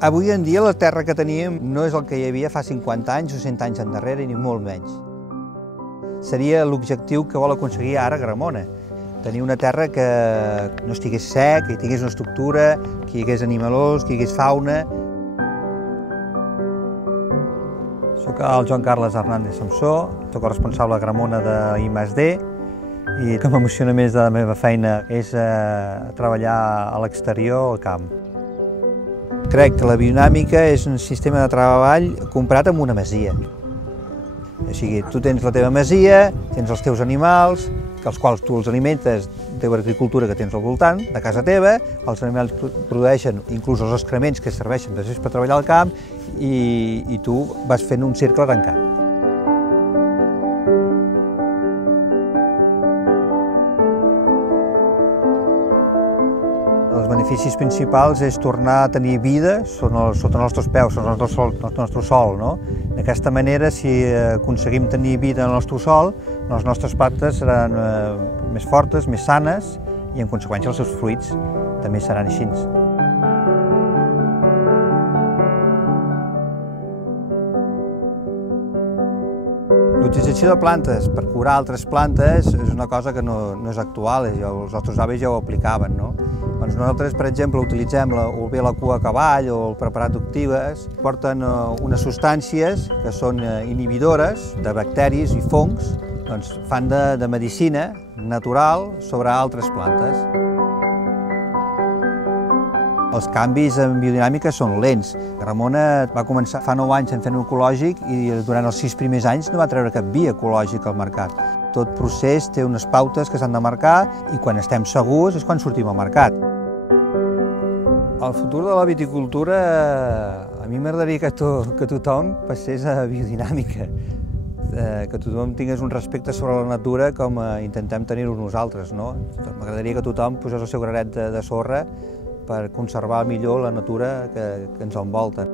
Avui en dia la terra que teníem no és el que hi havia fa 50 anys o 100 anys endarrere, ni molt menys. Seria l'objectiu que vol aconseguir ara Gramona. Tenir una terra que no estigués sec, que hi tingués una estructura, que hi hagués animalons, que hi hagués fauna. Soc el Joan Carles Hernández Samsó, soc el responsable de Gramona de I+D i el que m'emociona més de la meva feina és treballar a l'exterior, al camp. Crec que la biodinàmica és un sistema de treball comparat amb una masia. O sigui, tu tens la teva masia, tens els teus animals, els quals tu els alimentes de la teva agricultura que tens al voltant, de casa teva, els animals produeixen inclús els excrements que serveixen després per treballar al camp i tu vas fent un cercle tancat. Els beneficis principals és tornar a tenir vida sota els nostres peus, sota el nostre sòl. D'aquesta manera, si aconseguim tenir vida en el nostre sòl, les nostres plantes seran més fortes, més sanes i, en conseqüència, els seus fruits també seran així. L'utilització de plantes per curar altres plantes és una cosa que no és actual, els nostres avis ja ho aplicaven. Doncs nosaltres, per exemple, utilitzem o bé la cua de cavall o el preparat d'octives, porten unes substàncies que són inhibidores de bacteris i fongs, doncs fan de medicina natural sobre altres plantes. Els canvis en biodinàmica són lents. Gramona va començar fa 9 anys fent ecològic i durant els 6 primers anys no va treure cap vi ecològic al mercat. Tot procés té unes pautes que s'han de marcar i quan estem segurs és quan sortim al mercat. El futur de la viticultura, a mi m'agradaria que tothom passés a biodinàmica, que tothom tingués un respecte sobre la natura com intentem tenir-ho nosaltres. M'agradaria que tothom posés el seu granet de sorra per conservar millor la natura que ens envolta.